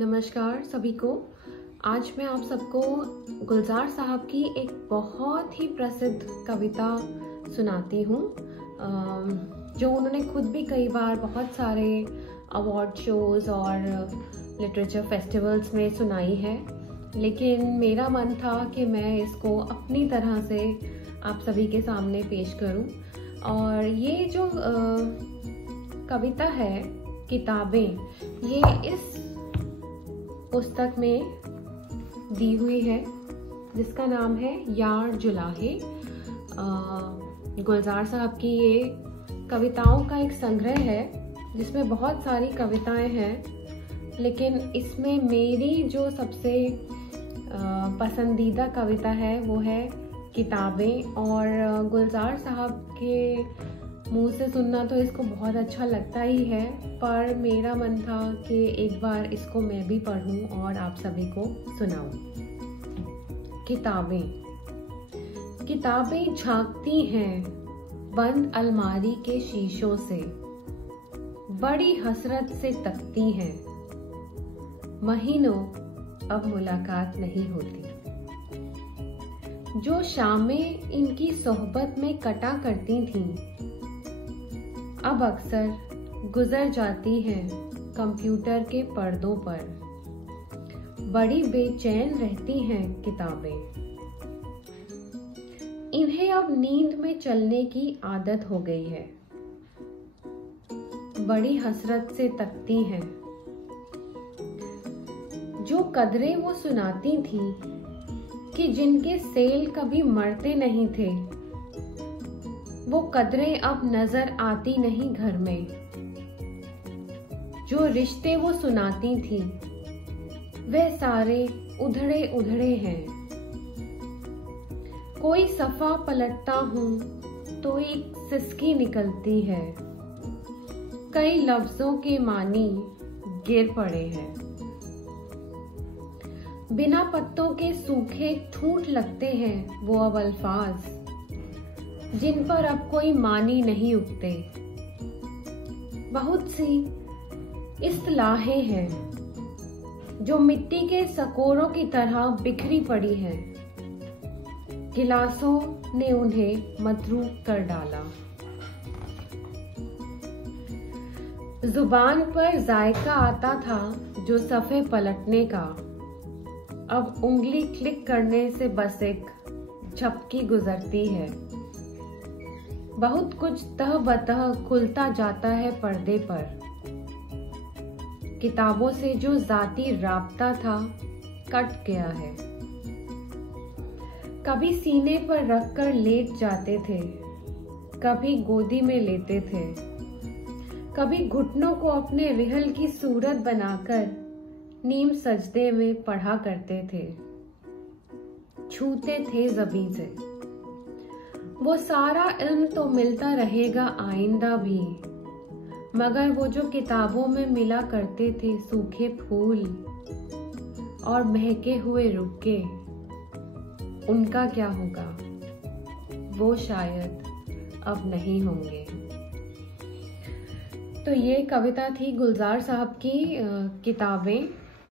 नमस्कार सभी को। आज मैं आप सबको गुलजार साहब की एक बहुत ही प्रसिद्ध कविता सुनाती हूँ, जो उन्होंने खुद भी कई बार बहुत सारे अवार्ड शोज और लिटरेचर फेस्टिवल्स में सुनाई है, लेकिन मेरा मन था कि मैं इसको अपनी तरह से आप सभी के सामने पेश करूं। और ये जो कविता है किताबें, ये इस पुस्तक में दी हुई है जिसका नाम है यार जुलाहे। गुलजार साहब की ये कविताओं का एक संग्रह है जिसमें बहुत सारी कविताएं हैं, लेकिन इसमें मेरी जो सबसे पसंदीदा कविता है वो है किताबें। और गुलजार साहब के मुंह से सुनना तो इसको बहुत अच्छा लगता ही है, पर मेरा मन था कि एक बार इसको मैं भी पढूं और आप सभी को सुनाऊं। किताबें झांकती हैं बंद अलमारी के शीशों से, बड़ी हसरत से तकती हैं, महीनों अब मुलाकात नहीं होती। जो शामें इनकी सोहबत में कटा करती थीं, अब अक्सर गुजर जाती हैं कंप्यूटर के पर्दों पर। बड़ी बेचैन रहती हैं किताबें, इन्हें अब नींद में चलने की आदत हो गई है। बड़ी हसरत से तकती हैं। जो कदरें वो सुनाती थी कि जिनके सेल कभी मरते नहीं थे, वो कदरें अब नजर आती नहीं घर में। जो रिश्ते वो सुनाती थी वे सारे उधड़े उधड़े हैं। कोई सफा पलटता हूँ तो एक सिसकी निकलती है, कई लफ्जों के मानी गिर पड़े हैं। बिना पत्तों के सूखे ठूंठ लगते हैं वो अब अल्फाज, जिन पर अब कोई मानी नहीं उगते। बहुत सी इस्तिलाहें हैं जो मिट्टी के सकोरों की तरह बिखरी पड़ी हैं, गिलासों ने उन्हें मतरूक कर डाला। जुबान पर जायका आता था जो सफ़े पलटने का, अब उंगली क्लिक करने से बस एक झपकी गुजरती है। बहुत कुछ तह बतह खुलता जाता है पर्दे पर। किताबों से जो जाती राब्ता था कट गया है। कभी सीने पर रखकर लेट जाते थे, कभी गोदी में लेते थे, कभी घुटनों को अपने रिहल की सूरत बनाकर नीम सजदे में पढ़ा करते थे, छूते थे ज़बीं से। वो सारा इल्म तो मिलता रहेगा आइंदा भी, मगर वो जो किताबों में मिला करते थे सूखे फूल और महके हुए रुक्के, उनका क्या होगा? वो शायद अब नहीं होंगे। तो ये कविता थी गुलजार साहब की किताबें।